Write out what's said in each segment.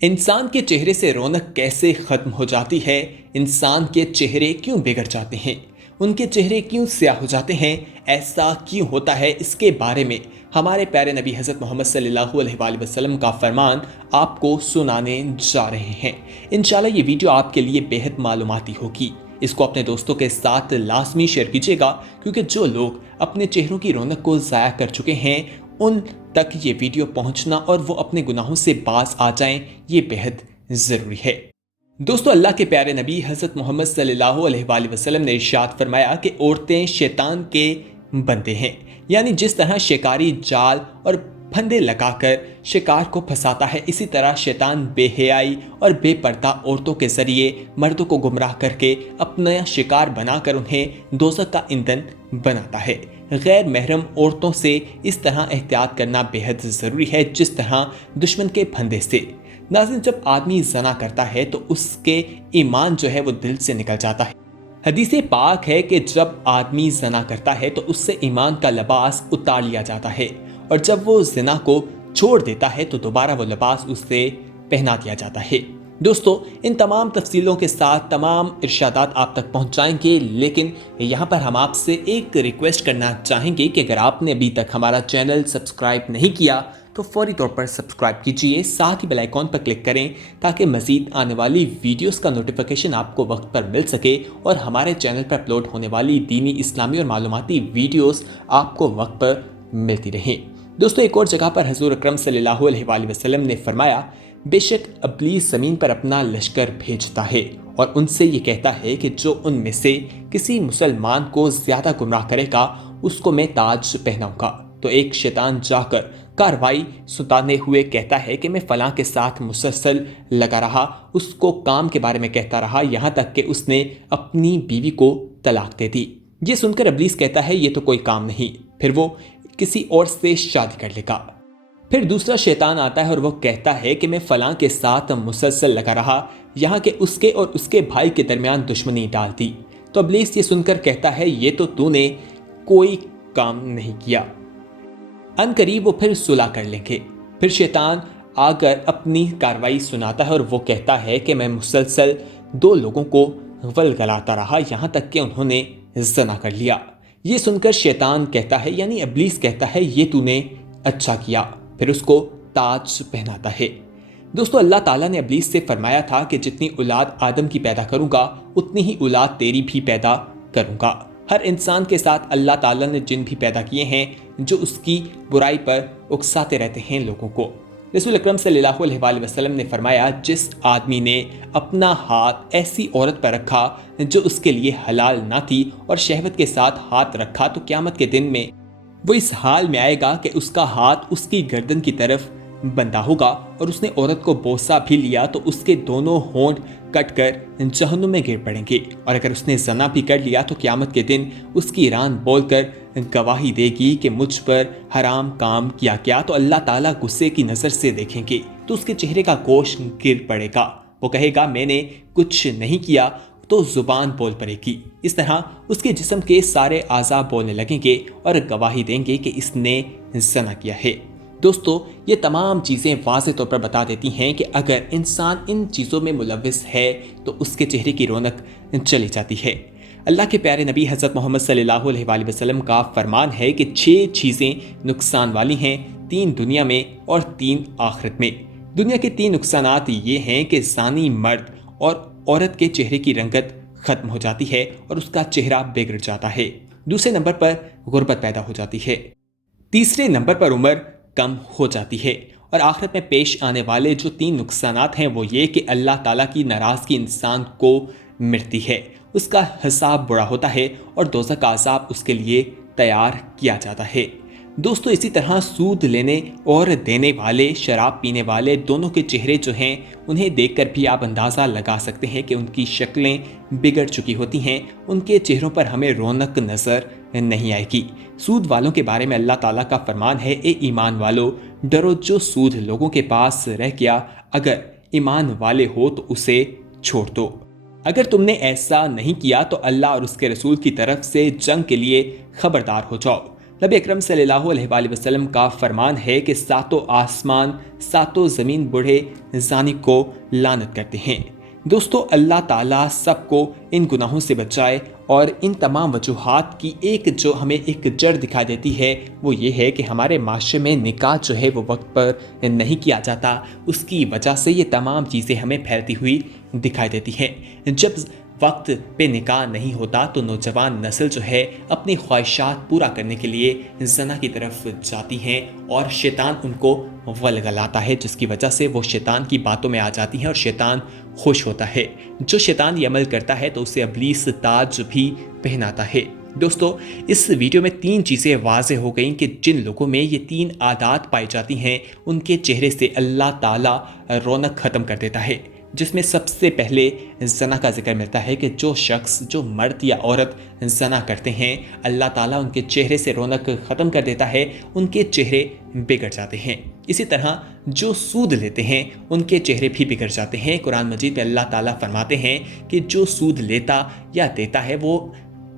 انسان کے چہرے سے رونق کیسے ختم ہو جاتی ہے؟ انسان کے چہرے کیوں بگڑ جاتے ہیں؟ ان کے چہرے کیوں سیاہ ہو جاتے ہیں؟ ایسا کیوں ہوتا ہے؟ اس کے بارے میں ہمارے پیارے نبی حضرت محمد صلی اللہ علیہ وآلہ وسلم کا فرمان آپ کو سنانے جا رہے ہیں۔ انشاءاللہ یہ ویڈیو آپ کے لیے بہت معلوماتی ہوگی۔ اس کو اپنے دوستوں کے ساتھ لازمی شیئر کیجیے گا، کیونکہ جو لوگ اپنے چہروں کی رونق کو ضائع کر چکے ہیں ان تک یہ ویڈیو پہنچنا اور وہ اپنے گناہوں سے باز آ جائیں، یہ بہت ضروری ہے۔ دوستو، اللہ کے پیارے نبی حضرت محمد صلی اللہ علیہ وآلہ وسلم نے ارشاد فرمایا کہ عورتیں شیطان کے بندے ہیں، یعنی جس طرح شکاری جال اور پھندے لگا کر شکار کو پھنساتا ہے، اسی طرح شیطان بے حیائی اور بے پردہ عورتوں کے ذریعے مردوں کو گمراہ کر کے اپنا شکار بنا کر انہیں دوزخ کا ایندھن بناتا ہے۔ غیر محرم عورتوں سے اس طرح احتیاط کرنا بہت ضروری ہے جس طرح دشمن کے پھندے سے۔ ناظرین، جب آدمی زنا کرتا ہے تو اس کے ایمان جو ہے وہ دل سے نکل جاتا ہے۔ حدیث پاک ہے کہ جب آدمی زنا کرتا ہے تو اس سے ایمان کا لباس اتار لیا جاتا ہے، اور جب وہ زنا کو چھوڑ دیتا ہے تو دوبارہ وہ لباس اس سے پہنا دیا جاتا ہے۔ دوستو، ان تمام تفصیلوں کے ساتھ تمام ارشادات آپ تک پہنچائیں گے، لیکن یہاں پر ہم آپ سے ایک ریکویسٹ کرنا چاہیں گے کہ اگر آپ نے ابھی تک ہمارا چینل سبسکرائب نہیں کیا تو فوری طور پر سبسکرائب کیجئے، ساتھ ہی بیل آئیکن پر کلک کریں تاکہ مزید آنے والی ویڈیوز کا نوٹیفیکیشن آپ کو وقت پر مل سکے اور ہمارے چینل پر اپلوڈ ہونے والی دینی، اسلامی اور معلوماتی ویڈیوز آپ کو وقت پر ملتی رہیں۔ دوستو، ایک اور جگہ پر حضور اکرم صلی اللہ علیہ وآلہ وسلم نے فرمایا، بے شک ابلیس زمین پر اپنا لشکر بھیجتا ہے اور ان سے یہ کہتا ہے کہ جو ان میں سے کسی مسلمان کو زیادہ گمراہ کرے گا اس کو میں تاج پہناؤں گا۔ تو ایک شیطان جا کر کاروائی ستانے ہوئے کہتا ہے کہ میں فلاں کے ساتھ مسلسل لگا رہا، اس کو کام کے بارے میں کہتا رہا، یہاں تک کہ اس نے اپنی بیوی کو طلاق دے دی۔ یہ سن کر ابلیس کہتا ہے یہ تو کوئی کام نہیں، پھر وہ کسی اور سے شادی کر لے گا۔ پھر دوسرا شیطان آتا ہے اور وہ کہتا ہے کہ میں فلاں کے ساتھ مسلسل لگا رہا، یہاں کہ اس کے اور اس کے بھائی کے درمیان دشمنی ڈال دی۔ تو ابلیس یہ سن کر کہتا ہے یہ تو نے کوئی کام نہیں کیا، ان قریب وہ پھر صلح کر لیں گے۔ پھر شیطان آ کر اپنی کاروائی سناتا ہے اور وہ کہتا ہے کہ میں مسلسل 2 لوگوں کو ولگلاتا رہا، یہاں تک کہ انہوں نے زنا کر لیا۔ یہ سن کر شیطان کہتا ہے، یعنی ابلیس کہتا ہے یہ نے اچھا کیا، پھر اس کو تاج پہناتا ہے۔ دوستو، اللہ تعالیٰ نے ابلیس سے فرمایا تھا کہ جتنی اولاد آدم کی پیدا کروں گا اتنی ہی اولاد تیری بھی پیدا کروں گا۔ ہر انسان کے ساتھ اللہ تعالیٰ نے جن بھی پیدا کیے ہیں جو اس کی برائی پر اکساتے رہتے ہیں لوگوں کو۔ رسول اکرم صلی اللہ علیہ وآلہ وسلم نے فرمایا، جس آدمی نے اپنا ہاتھ ایسی عورت پر رکھا جو اس کے لیے حلال نہ تھی اور شہوت کے ساتھ ہاتھ رکھا تو قیامت کے دن میں وہ اس حال میں آئے گا کہ اس کا ہاتھ اس کی گردن کی طرف بندھا ہوگا، اور اس نے عورت کو بوسہ بھی لیا تو اس کے دونوں ہونٹ کٹ کر جہنم میں گر پڑیں گے، اور اگر اس نے زنا بھی کر لیا تو قیامت کے دن اس کی ران بول کر گواہی دے گی کہ مجھ پر حرام کام کیا گیا، تو اللہ تعالیٰ غصے کی نظر سے دیکھیں گے تو اس کے چہرے کا گوشت گر پڑے گا، وہ کہے گا میں نے کچھ نہیں کیا، تو زبان بول پڑے گی۔ اس طرح اس کے جسم کے سارے اعضاء بولنے لگیں گے اور گواہی دیں گے کہ اس نے زنا کیا ہے۔ دوستو، یہ تمام چیزیں واضح طور پر بتا دیتی ہیں کہ اگر انسان ان چیزوں میں ملوث ہے تو اس کے چہرے کی رونق چلی جاتی ہے۔ اللہ کے پیارے نبی حضرت محمد صلی اللہ علیہ وآلہ وسلم کا فرمان ہے کہ 6 چیزیں نقصان والی ہیں، 3 دنیا میں اور 3 آخرت میں۔ دنیا کے 3 نقصانات یہ ہیں کہ زانی مرد اور عورت کے چہرے کی رنگت ختم ہو جاتی ہے اور اس کا چہرہ بگڑ جاتا ہے۔ دوسرے نمبر پر غربت پیدا ہو جاتی ہے۔ تیسرے نمبر پر عمر کم ہو جاتی ہے، اور آخرت میں پیش آنے والے جو 3 نقصانات ہیں وہ یہ کہ اللہ تعالیٰ کی ناراضگی انسان کو ملتی ہے، اس کا حساب برا ہوتا ہے اور دوزخ کا عذاب اس کے لیے تیار کیا جاتا ہے۔ دوستو، اسی طرح سود لینے اور دینے والے، شراب پینے والے دونوں کے چہرے جو ہیں انہیں دیکھ کر بھی آپ اندازہ لگا سکتے ہیں کہ ان کی شکلیں بگڑ چکی ہوتی ہیں، ان کے چہروں پر ہمیں رونق نظر نہیں آئے گی۔ سود والوں کے بارے میں اللہ تعالیٰ کا فرمان ہے، اے ایمان والو، ڈرو جو سود لوگوں کے پاس رہ گیا، اگر ایمان والے ہو تو اسے چھوڑ دو۔ اگر تم نے ایسا نہیں کیا تو اللہ اور اس کے رسول کی طرف سے جنگ کے لیے خبردار ہو جاؤ۔ नबी अकरम सल्लल्लाहु अलैहि वसल्लम का फरमान है कि सातों आसमान सातों ज़मीन बूढ़े ज़ानी को लानत करते हैं। दोस्तों, अल्लाह ताला सबको इन गुनाहों से बचाए और इन तमाम वजूहात की एक जो हमें एक जड़ दिखाई देती है वो ये है कि हमारे माशरे में निकाह जो है वो वक्त पर नहीं किया जाता। उसकी वजह से ये तमाम चीज़ें हमें फैलती हुई दिखाई देती हैं। जब वक्त पे निकाह नहीं होता तो नौजवान नस्ल जो है अपनी ख्वाहिशात पूरा करने के लिए जना की तरफ जाती हैं और शैतान उनको वलगलाता है, जिसकी वजह से वो शैतान की बातों में आ जाती हैं और शैतान खुश होता है। जो शैतान ये अमल करता है तो उसे इब्लीस ताज भी पहनाता है। दोस्तों, इस वीडियो में 3 चीज़ें वाज़ेह हो गई कि जिन लोगों में ये 3 आदात पाई जाती हैं उनके चेहरे से अल्लाह ताला रौनक ख़त्म कर देता है। जिसमें सबसे पहले जना का जिक्र मिलता है कि जो शख्स, जो मर्द या औरत जना करते हैं, अल्लाह ताला उनके चेहरे से रौनक ख़त्म कर देता है, उनके चेहरे बिगड़ जाते हैं। इसी तरह जो सूद लेते हैं उनके चेहरे भी बिगड़ जाते हैं। कुरान मजीद में अल्लाह ताला फरमाते हैं कि जो सूद लेता या देता है वो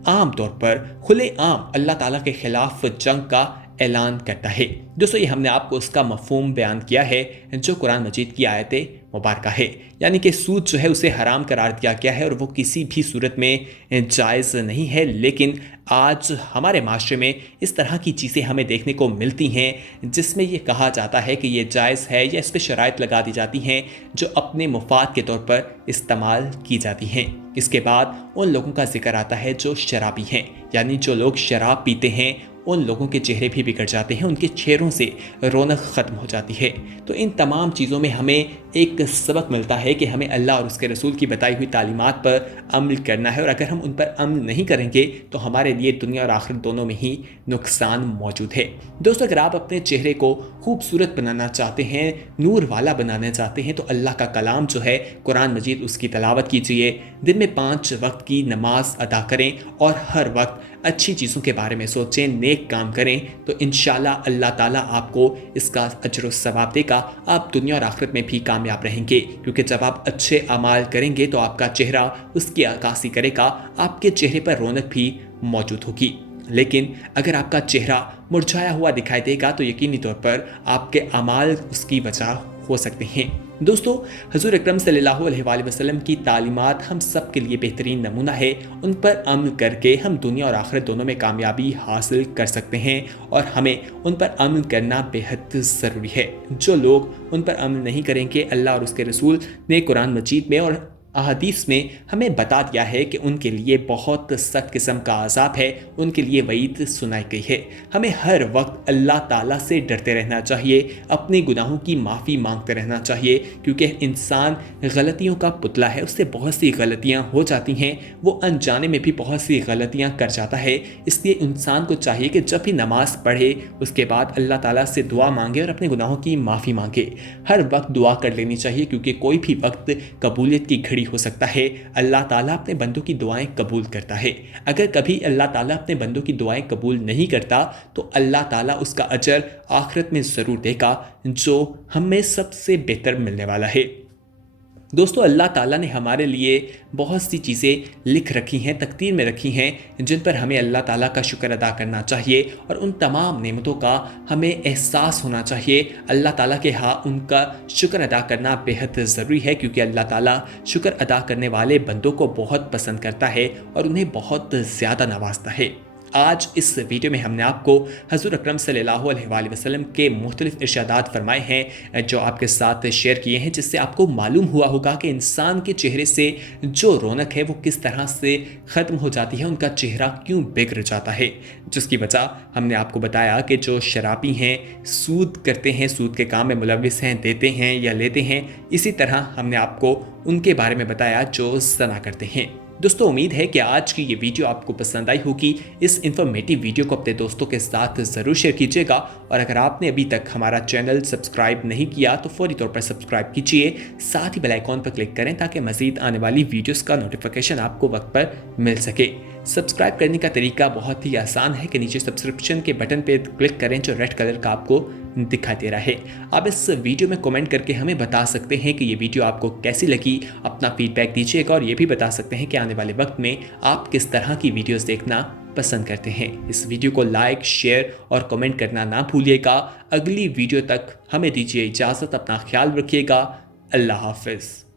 आम तौर पर खुले आम अल्लाह ताला के खिलाफ जंग का ऐलान करता है। दोस्तों, ये हमने आपको उसका मफहूम बयान किया है जो कुरान मजीद की आयत मुबारक है, यानी कि सूद जो है उसे हराम करार दिया गया है और वो किसी भी सूरत में जायज़ नहीं है। लेकिन आज हमारे माशरे में इस तरह की चीज़ें हमें देखने को मिलती हैं जिसमें ये कहा जाता है कि ये जायज़ है या इस पर शराइत लगा दी जाती हैं जो अपने मुफाद के तौर पर इस्तेमाल की जाती हैं। इसके बाद उन लोगों का जिक्र आता है जो शराबी हैं, यानी जो लोग शराब पीते हैं उन लोगों के चेहरे भी बिगड़ जाते हैं, उनके चेहरों से रौनक ख़त्म हो जाती है। तो इन तमाम चीज़ों में हमें एक सबक मिलता है कि हमें अल्लाह और उसके रसूल की बताई हुई तालीमात पर अमल करना है और अगर हम उन पर अमल नहीं करेंगे तो हमारे लिए दुनिया और आखिरत दोनों में ही नुकसान मौजूद है। दोस्तों, अगर आप अपने चेहरे को खूबसूरत बनाना चाहते हैं, नूर वाला बनाना चाहते हैं तो अल्लाह का कलाम जो है कुरान मजीद, उसकी तलावत कीजिए। दिन में 5 वक्त की नमाज अदा करें और हर वक्त अच्छी चीज़ों के बारे में सोचें, नेक काम करें तो इंशाल्लाह अल्लाह ताला आपको इसका अजर व सवाब देगा। आप दुनिया और आखिरत में भी कामयाब रहेंगे, क्योंकि जब आप अच्छे अमाल करेंगे तो आपका चेहरा उसकी अक्कासी करेगा, आपके चेहरे पर रौनक भी मौजूद होगी। लेकिन अगर आपका चेहरा मुरझाया हुआ दिखाई देगा तो यकीनी तौर पर आपके अमाल उसकी वजह हो सकते हैं। दोस्तों, हजूर अकरम सल्लल्लाहु अलैहि वसल्लम की तालीमात हम सब के लिए बेहतरीन नमूना है। उन पर अमल करके हम दुनिया और आखिरत दोनों में कामयाबी हासिल कर सकते हैं और हमें उन पर अमल करना बेहद ज़रूरी है। जो लोग उन पर अमल नहीं करेंगे, अल्लाह और उसके रसूल ने कुरान मजीद में और अहादीस में हमें बता दिया है कि उनके लिए बहुत सख्त किस्म का अज़ाब है, उनके लिए वईद सुनाई गई है। हमें हर वक्त अल्लाह ताला से डरते रहना चाहिए, अपने गुनाहों की माफ़ी मांगते रहना चाहिए, क्योंकि इंसान गलतियों का पुतला है, उससे बहुत सी गलतियां हो जाती हैं, वो अनजाने में भी बहुत सी गलतियां कर जाता है। इसलिए इंसान को चाहिए कि जब भी नमाज पढ़े उसके बाद अल्लाह ताला से दुआ मांगे और अपने गुनाहों की माफ़ी मांगे। हर वक्त दुआ कर लेनी चाहिए, क्योंकि कोई भी वक्त कबूलियत की घड़ी हो सकता है। अल्लाह ताला अपने बंदों की दुआएं कबूल करता है। अगर कभी अल्लाह ताला अपने बंदों की दुआएं कबूल नहीं करता तो अल्लाह ताला उसका अजर आखिरत में ज़रूर देगा, जो हमें सबसे बेहतर मिलने वाला है। दोस्तों, अल्लाह ताला ने हमारे लिए बहुत सी चीज़ें लिख रखी हैं, तकदीर में रखी हैं, जिन पर हमें अल्लाह ताला का शुक्र अदा करना चाहिए और उन तमाम नेमतों का हमें एहसास होना चाहिए। अल्लाह ताला के यहाँ उनका शुक्र अदा करना बेहद ज़रूरी है, क्योंकि अल्लाह ताला शुक्र अदा करने वाले बंदों को बहुत पसंद करता है और उन्हें बहुत ज़्यादा नवाजता है। आज इस वीडियो में हमने आपको हज़ूर अकरम सल्लल्लाहु अलैहि वसल्लम के मुख्तलिफ इरशादात फरमाए हैं जो आपके साथ शेयर किए हैं, जिससे आपको मालूम हुआ होगा कि इंसान के चेहरे से जो रौनक है वो किस तरह से ख़त्म हो जाती है, उनका चेहरा क्यों बिगड़ जाता है। जिसकी वजह हमने आपको बताया कि जो शराबी हैं, सूद करते हैं, सूद के काम में मुलविस हैं, देते हैं या लेते हैं। इसी तरह हमने आपको उनके बारे में बताया जो ज़ना करते हैं। दोस्तों, उम्मीद है कि आज की ये वीडियो आपको पसंद आई होगी। इस इन्फॉर्मेटिव वीडियो को अपने दोस्तों के साथ ज़रूर शेयर कीजिएगा और अगर आपने अभी तक हमारा चैनल सब्सक्राइब नहीं किया तो फौरी तौर पर सब्सक्राइब कीजिए, साथ ही बेल आइकॉन पर क्लिक करें ताकि मज़ीद आने वाली वीडियोस का नोटिफिकेशन आपको वक्त पर मिल सके। सब्सक्राइब करने का तरीका बहुत ही आसान है कि नीचे सब्सक्रिप्शन के बटन पर क्लिक करें जो रेड कलर का आपको दिखाई दे रहा है। आप इस वीडियो में कमेंट करके हमें बता सकते हैं कि ये वीडियो आपको कैसी लगी, अपना फीडबैक दीजिएगा और ये भी बता सकते हैं कि आने वाले वक्त में आप किस तरह की वीडियोस देखना پسند کرتے ہیں۔ اس ویڈیو کو لائک، شیئر اور کمنٹ کرنا نہ بھولیے گا۔ اگلی ویڈیو تک ہمیں دیجیے اجازت، اپنا خیال رکھیے گا۔ اللہ حافظ۔